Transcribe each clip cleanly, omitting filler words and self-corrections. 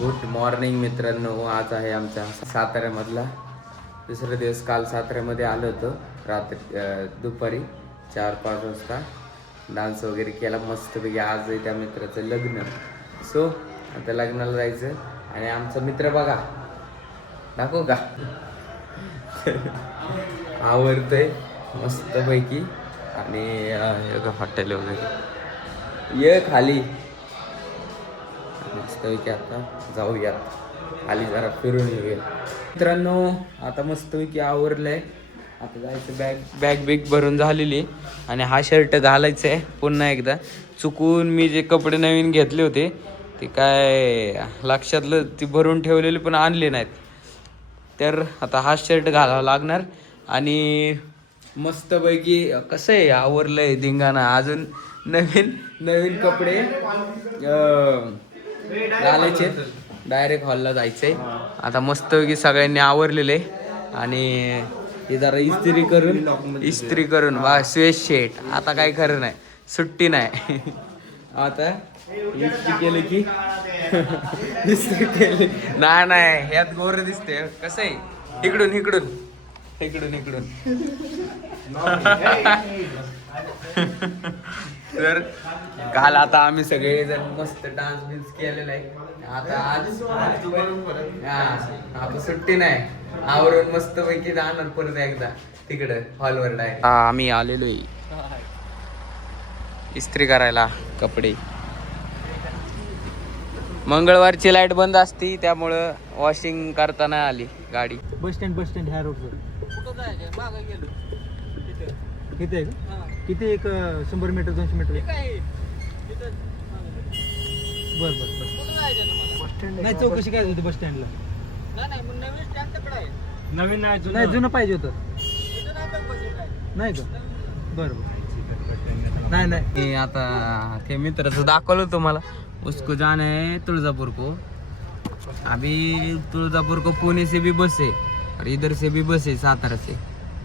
Good morning मित्रांनो. आज आहे आमच्या साताऱ्यामधला दुसरा दिवस. काल साताऱ्यामध्ये आलो होतो रात्री दुपारी 4-5 वाजता. डान्स वगैरे केला मस्तपैकी. आज आहे त्या मित्राचं लग्न. सो आता लग्नाला जायचं. आणि आमचा मित्र बघा, दाखवू का? आवडतंय मस्तपैकी. आणि हॉटेल वगैरे ये खाली मस्तपैकी. आता जाऊयात खाली जरा फिरून येऊया मित्रांनो. आता मस्तपैकी आवरलंय. आता जायचं. बॅग बिग भरून झालेली. आणि हा शर्ट घालायचा आहे पुन्हा एकदा. चुकून मी जे कपडे नवीन घेतले होते ते काय लक्षातलं ती भरून ठेवलेली पण आणले नाहीत. तर आता हा शर्ट घालावा लागणार. आणि मस्तपैकी कसं आहे आवरलंय धिंगाणा. अजून नवीन नवीन कपडे घालायचे. डायरेक्ट हॉलला जायचंय. आता मस्तपैकी सगळ्यांनी आवरलेले. आणि हे जरा इस्त्री करून वा स्वेश शेट. आता काय खरं नाही, सुट्टी नाही. आता इस्त्री केलं की इस्त्री केली नाही ह्यात गोर दिसते. कसं आहे इकडून इकडून इकडून इकडून. तर काल आता आम्ही सगळे जण मस्त डान्स बिन्स केलेला आहे. आता आज आता सुट्टी नाही. आवरून मस्त पैकी जाणार परत एकदा तिकडं हॉलवर डायरेक्ट. आम्ही आलेलो इस्त्री करायला कपडे. मंगळवारची लाईट बंद असती त्यामुळं वॉशिंग करता नाही आली गाडी. बस स्टँड ह्या रोडवर कुठं जायचं? मागं गेलो किती आहे का? किती एक 100 मीटर 200 मीटर? बर कुठं जायचं तुम्हाला? नाही चौकशी काय होती बस स्टँडला? नाही मग नवीन स्टँड तिकडं आहे. नवीन नाही जुनं पाहिजे होतं. तिथं नाही चौकशी काय. नाही का? बरं नाही आता ते मित्राचं दाखवलं तुम्हाला. उसको जाना है तुळजापुर को. अभी तुळजापुर को पुणे से भी बस है और इधर से भी बस है सातारा से.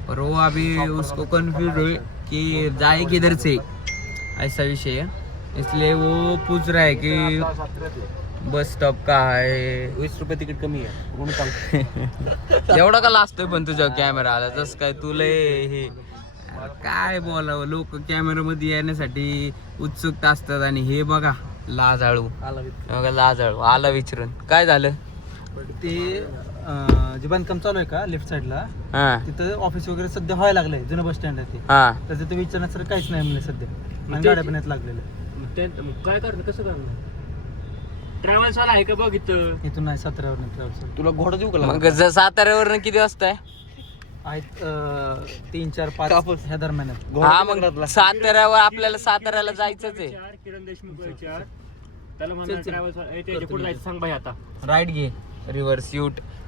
पर वो अभी उसको कंफ्यूज हुए कि जाए किधर से, ऐसा विषय है. इसलिए वो पूछ रहा है कि बस स्टॉप का है. 20 रुपये तिकीट कमी आहे. एवढा का लाजतोय पण तुझ्या कॅमेरा आला तस काय तुला हे काय बोलावं. लोक कॅमेरा मध्ये येण्यासाठी उत्सुक असतात. आणि हे बघा लाजाळू बघा, लाजाळू आला विचारून. काय झालं ते जे बांधकाम चालू आहे का लेफ्ट साईडला, हा तिथं ऑफिस वगैरे सध्या व्हायला लागलंय. जुनं बस स्टँड आहे ते. हा त्याचं ते विचारण्यासारखं काहीच नाही म्हणलं सध्या. आणि गाड्या पण येत लागलेलं. काय करणार? कसं करणार? ट्रॅव्हल्स वाला आहे का बघ इथं? इथून नाही 17 वर ट्रॅव्हल्स तुला घोडा देऊ का? मग साताऱ्यावर किती वाजता आहे? आहेत 3, 4, 5 ह्या दरम्यान आहेत. हा मग साताऱ्यावर आपल्याला साताऱ्याला जायचंच आहे. किरण देशमुख त्याला म्हणा ट्रॅव्हल्स त्याच्या पुढे जायचं सांग भाई. आता राईट घे. रिव्हर्स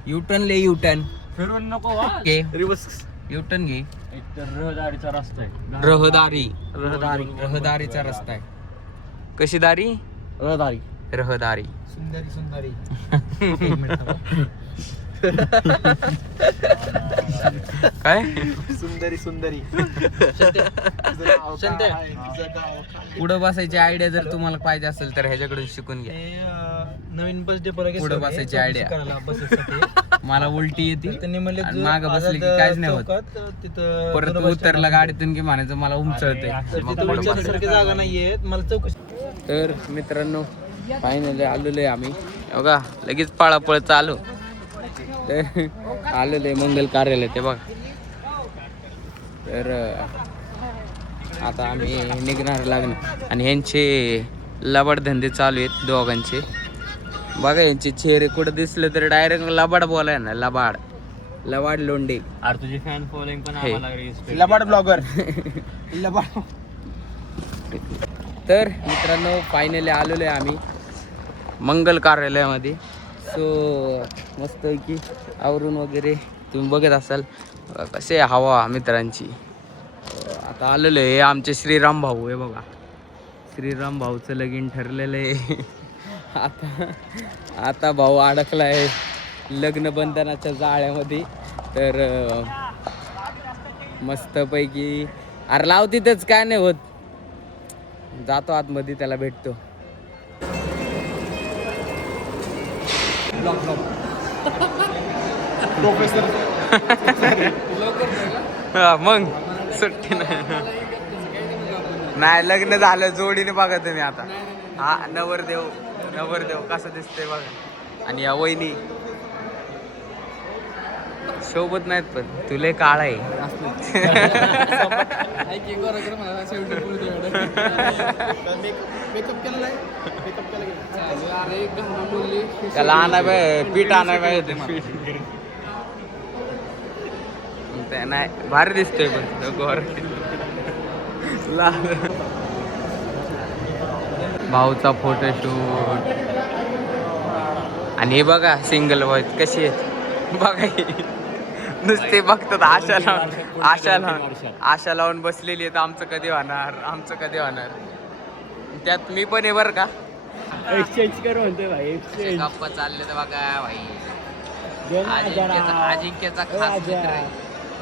युटर्न ले युटर्न फिरवून नको घे. रिवर्स. युटर्न घे. एक तर रहदारीचा रस्ता आहे. रहदारीचा रस्ता आहे. कशी दारी? रहदारी. सुंदरी काय सुंदरी पुढं बसायची आयडिया जर तुम्हाला पाहिजे असेल तर ह्याच्याकडून शिकून घ्या. नवीन बस डेपोला पुढं बसायची आयडिया. बससाठी मला उलटी येते. त्यांनी म्हणले माग बसले की काहीच नाही होत. तिथं परत उतरला गाडीतून की म्हणायचं मला उमचळतंय. जागा नाहीये मला चौकशी. तर मित्रांनो फायनली आलेलो आहे आम्ही. बघा लगेच पळापळ चालू. तर आलेलो आहे मंगल कार्यालय ते बघा. तर आता आम्ही निघणार लागणार. आणि ह्यांचे लबाड धंदे चालू आहेत दोघांचे. बघा यांचे चेहरे कुठं दिसले तर डायरेक्ट लबाड बोलाय ना. लबाड लोंडे. अरे तुझी फॅन फॉलोइंग पण हे. आम्हाला लबाड ब्लॉगर लबाड. तर मित्रांनो फायनली आलेलो आहे आम्ही मंगल कार्यालयामध्ये. सो मस्त की आवरून वगैरे तुम्ही बघत असाल कसे हवा मित्रांची. आता आलेलो आहे आमचे श्रीराम भाऊ आहे बघा. श्रीराम भाऊचं लगीन ठरलेलं आहे. आता भाऊ अडकला आहे लग्न बंधनाच्या जाळ्यामध्ये. तर मस्तपैकी अरे लाव तिथंच काय नाही होत. जातो आतमध्ये त्याला भेटतो. हा, मग सुट्टी नाही लग्न झालं जोडीने बघा तुम्ही आता. हा नवरदेव कसा दिसतोय बघा. आणि या वहिनी सोबत नाहीत पण तुले काळा आहे. त्याला आणा पीठ आणा पाहिजे नाही भारी दिसतोय पण गोर भाऊचा फोटोशूट. आणि हे बघा सिंगल वॉइस कशी आहे बघा नुसते बघतात आशा लावून बसलेली आहे. आमचं कधी होणार त्यात मी पण आहे बरं का. एक्सचेंज कर म्हणतोय भाई, एक्सचेंज. गप्पा चालले तर बघा भाई. अजिंक्यचा खास मित्र आहे.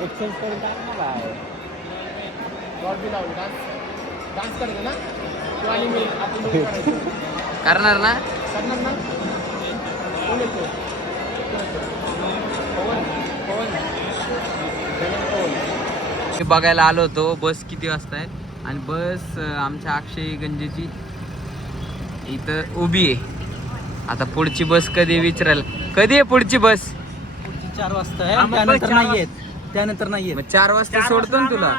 एक्सचेंज करून टाक ना भाई. डान्स करतो ना तू आणि मी, आपण दोघं करायचं. करणार ना. कोण येतो? मी बघायला आलो होतो बस किती वाजता आहे. आणि बस आमच्या अक्षय गंजेची इथं उभी आहे. आता पुढची बस कधी विचारायला, कधी आहे पुढची बस? 4 वाजता आहे, त्यानंतर नाही येत. मग 4 वाजता सोडतो ना तुला.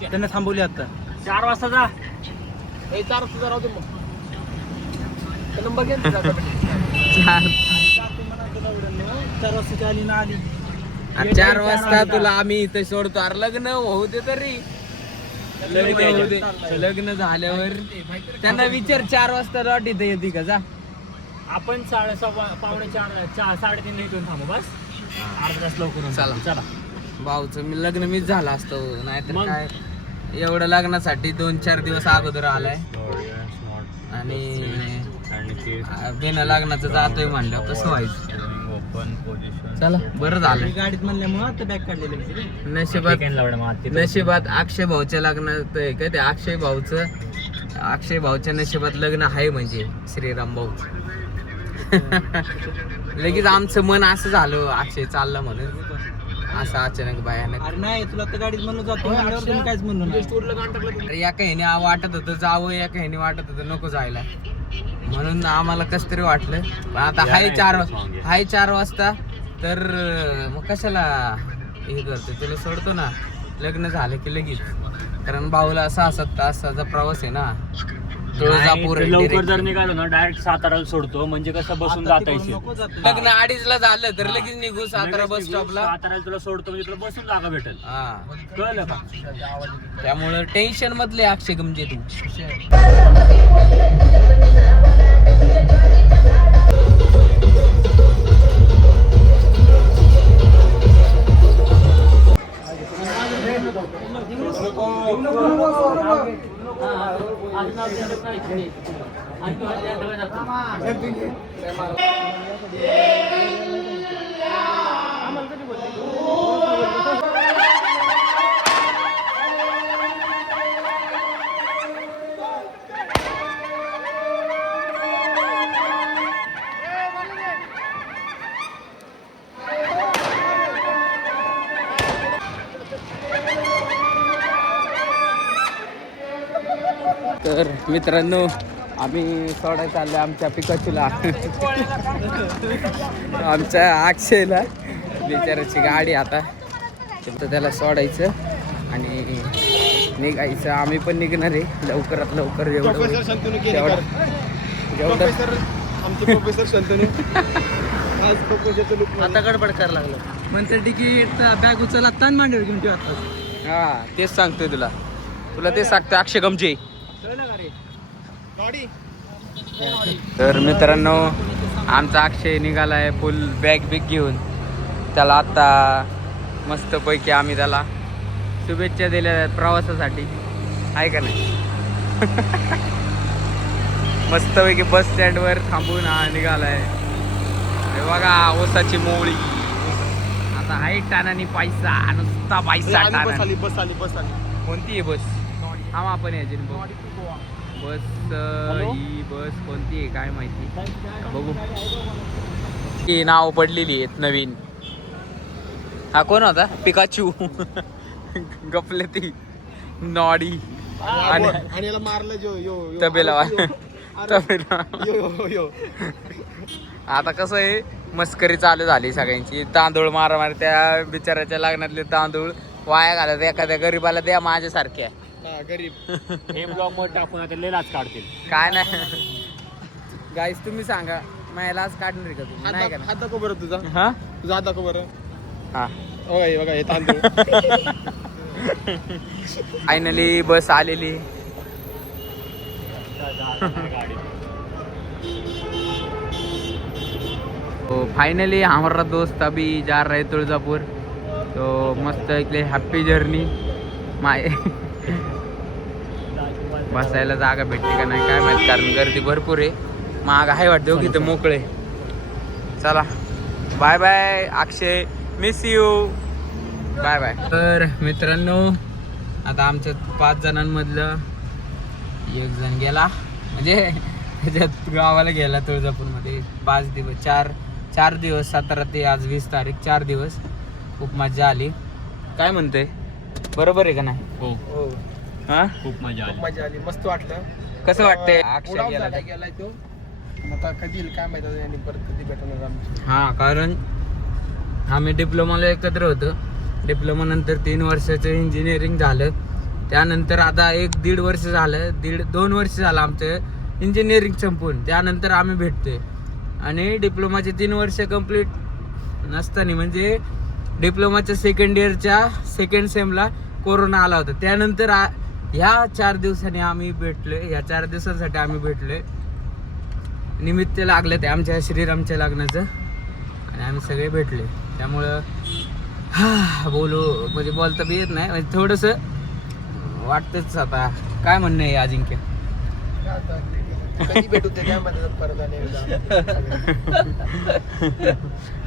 त्यांना थांबवली आता. 4 वाजता जा. 4 वाजता राहतो मग. नंबर घे. 4 वाजता आली ना आली. 4 वाजता तुला आम्ही इथं सोडतो. अरे लग्न होऊ दे तरी. लग्न झाल्यावर त्यांना विचार 4 वाजता रॉट इथं येते का. जा आपण 4:15 4:30 इथून थांबू बस. अर्धा तास लवकर चला. भाऊचं मी लग्न मीच झालं असतो नाहीतर काय. एवढं लग्नासाठी 2-4 दिवस अगोदर आलाय. आणि बिना लग्नाचं जातोय म्हणलं कसं व्हायचं. चला बरं झालं गाडीत म्हणल्यामुळे आता बॅग काढलेली. नशिबात अक्षय भाऊच्या लग्नात आहे का ते. अक्षय भाऊच्या नशिबात लग्न आहे म्हणजे श्रीराम भाऊ. लगेच आमचं मन असं झालं अक्षय चाललं म्हणून. असं अचानक भयानक. अरे नाही तुला तर गाडीत म्हणून जातो काहीच म्हणून अरे या काही वाटत होतं जावं, या काही वाटत होतं नको जायला. म्हणून आम्हाला कस तरी वाटलं. पण आता हाय 4 वाजता तर मग कशाला हे करतो. तुला सोडतो ना लग्न झालं की लगेच. कारण भाऊला 6-7 तासाचा प्रवास आहे ना. तुळजापूर लवकर जर निघालो ना डायरेक्ट साताराला सोडतो म्हणजे कसं बसून जाता येईल. लग्न 2:30ला झालं तर लगेच निघू सातारा बस स्टॉपला. साताराला तुला सोडतो म्हणजे तुला बसून जागा भेटेल. हा कळलं का. त्यामुळं टेन्शन मधले अक्षय गमजे तू. तर मित्रांनो आम्ही सोडायला चाललो आमच्या पिकाचूला. आमच्या अक्षयला बिचाराची गाडी आता तर त्याला सोडायचं आणि निघायचं. आम्ही पण निघणार आहे लवकरात लवकर. आता गडबड करायला लागलं. म्हणते तिकीट बॅग उचलला ताण मांडीवर घेऊन ठेवा. हा तेच सांगतोय तुला तेच सांगतोय अक्षय गमजे. तर मित्रांनो आमचा अक्षय निघालाय फुल बॅग घेऊन. त्याला आत्ता मस्तपैकी आम्ही त्याला शुभेच्छा दिल्या प्रवासासाठी आहे का नाही. मस्तपैकी बस स्टँडवर थांबून हा निघालाय. हे बघा ओसाची मोळी. आता आहे टाणानी पैसा नुसता पैसा. बस आली. कोणती आहे बस. थांबा आपण यायची बस ही बस कोणती आहे काय माहिती, बघू. ही नाव पडलेली आहेत नवीन. हा कोण होता? पिकाचू. गपले ती नॉडी आणि याला मारलं तबेला. आता कसं आहे, मस्करी चालू झाली सगळ्यांची. तांदूळ मारा त्या बिचाराच्या लग्नातले तांदूळ वाया घालत एखाद्या गरीबाला द्या माझ्यासारख्या. गरीब हे ब्लॉग मध्ये टाकून आता लय लाच काढतील. काय नाही गाईस, तुम्ही सांगा मला आज काढणार का तुम्ही? नाही का हात दाखव बरं तुझा. हा तुझा हात दाखव बरं. हा बघा हे तांदूळ. फायनली बस आलेली. तो फाइनली हमारा दोस्त अभी जा रहे तुळजापुर. तो मस्त इकडे हॅप्पी जर्नी. माय बसायला जागा भेटते का नाही काय माहित, कारण गर्दी भरपूर आहे. माग आहे वाटतं की ते मोकळे. चला bye bye Akshay, miss you, bye bye. तर मित्रांनो, आता आमच्या 5 जणांमधलं एक जण गेला, म्हणजे त्याच्यात गावाला गेला तुळजापूरमध्ये 5 दिवस, 4 दिवस, 17 ते आज 20 तारीख, 4 दिवस. खूप मजा आली. काय म्हणतोय, बरोबर आहे का नाही? हो हा खूप मजा आली. मस्त वाटलं. कसं वाटतंय? अक्षय उडाव गेला झाला गेलाय तो. आता कधी येईल काय माहिती, आणि परत कधी भेटणार आमची. हा, कारण आम्ही डिप्लोमाला एकत्र होतो. डिप्लोमा नंतर 3 वर्षाचं इंजिनिअरिंग झालं. त्यानंतर आता 1-1.5 वर्ष झालं, 2 वर्ष झालं आमचं इंजिनिअरिंग संपून. त्यानंतर आम्ही भेटतोय. आणि डिप्लोमाचे 3 वर्ष कंप्लीट नसताना, म्हणजे डिप्लोमाच्या सेकंड इयरच्या सेकंड सेमला कोरोना आला होता. त्यानंतर ह्या 4 दिवसांनी आम्ही भेटलोय. ह्या 4 दिवसांसाठी आम्ही भेटलोय. निमित्त लागलं ते आमच्या श्रीरामच्या लग्नाचं, आणि आम्ही सगळे भेटले. त्यामुळं बोलू म्हणजे बोलता बी येत नाही, म्हणजे थोडंसं वाटतंच. आता काय म्हणणं आहे अजिंक्य? कधी भेटू ते काय म्हणतात परत आणि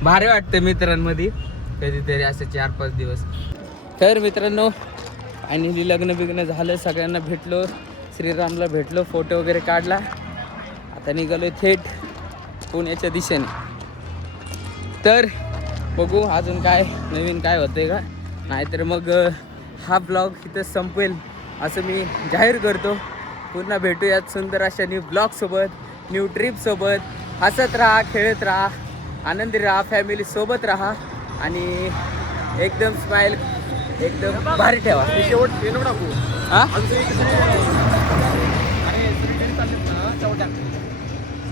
भारी वाटतं मित्रांमध्ये कधीतरी असं 4-5 दिवस. तर मित्रांनो, आणि लग्न बिग्न झालं, सगळ्यांना भेटलो, श्रीरामला भेटलो, फोटो वगैरे काढला. आता निघालो थेट पुण्याच्या दिशेने. तर बघू अजून काय नवीन काय होतंय का, नाहीतर मग हा ब्लॉग इथं संपेल असं मी जाहीर करतो. पुन्हा भेटूयात सुंदर अशा न्यू ब्लॉगसोबत, न्यू ट्रिपसोबत. हसत राहा, खेळत राहा, आनंदी राहा, फॅमिलीसोबत राहा, आणि एकदम स्माईल एकदम भारी ठेवा. शेवट येणं टाकू. हा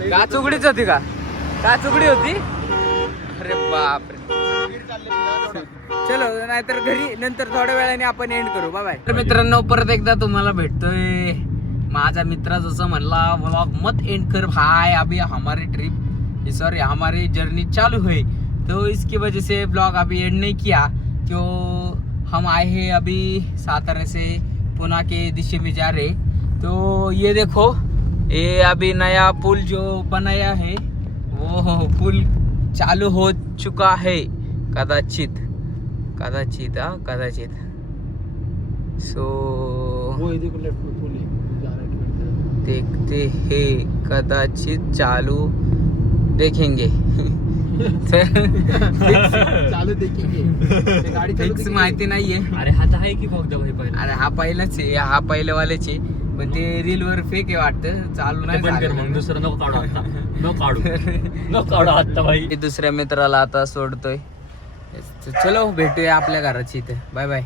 का चुकडीच होती का? का चुकडी होती? अरे बापरे. चलो, नाहीतर घरी नंतर थोड्या वेळाने आपण एंड करू. Bye bye. तर मित्रांनो, परत एकदा तुम्हाला भेटतोय. माझा मित्र जसं म्हणला, व्लॉग मत एंड कर भाई, अभी हमारी ट्रिप, सॉरी हमारी जर्नी चालू हुई, तो इसकी वजह से ब्लॉग अभी एंड नहीं किया. क्यों हम आए हैं अभी सातारा से पुणे के दिशा में जा रहे. तो ये देखो, ये अभी नया पुल जो बनाया है वो पुल चालू हो चुका है कदाचित. सो देखते हैं, कदाचित चालू देखेंगे. चालू देखेंगे. गाडी फिक्स माहिती नाहीये. अरे हा तर आहे की बघ भाई पहिला. अरे हा पहिलाच आहे, हा पहिल्यावाल्याचे, पण ते रील वर फेक आहे वाटतं. चालू नाही बंद कर झालं. मग, दुसरं नको काढू आता. नको काढू आता भाई. मी दुसऱ्या मित्राला आता सोडतोय. चलो भेटूया आपल्या घराची इथे. Bye bye.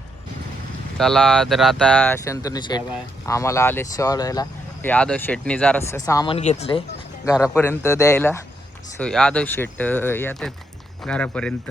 चला, तर आता शंतनू शेट आम्हाला आले सोडायला. यादव शेटनी जरासं सामान घेतले घरापर्यंत द्यायला. सो यादव शेट येतात घरापर्यंत.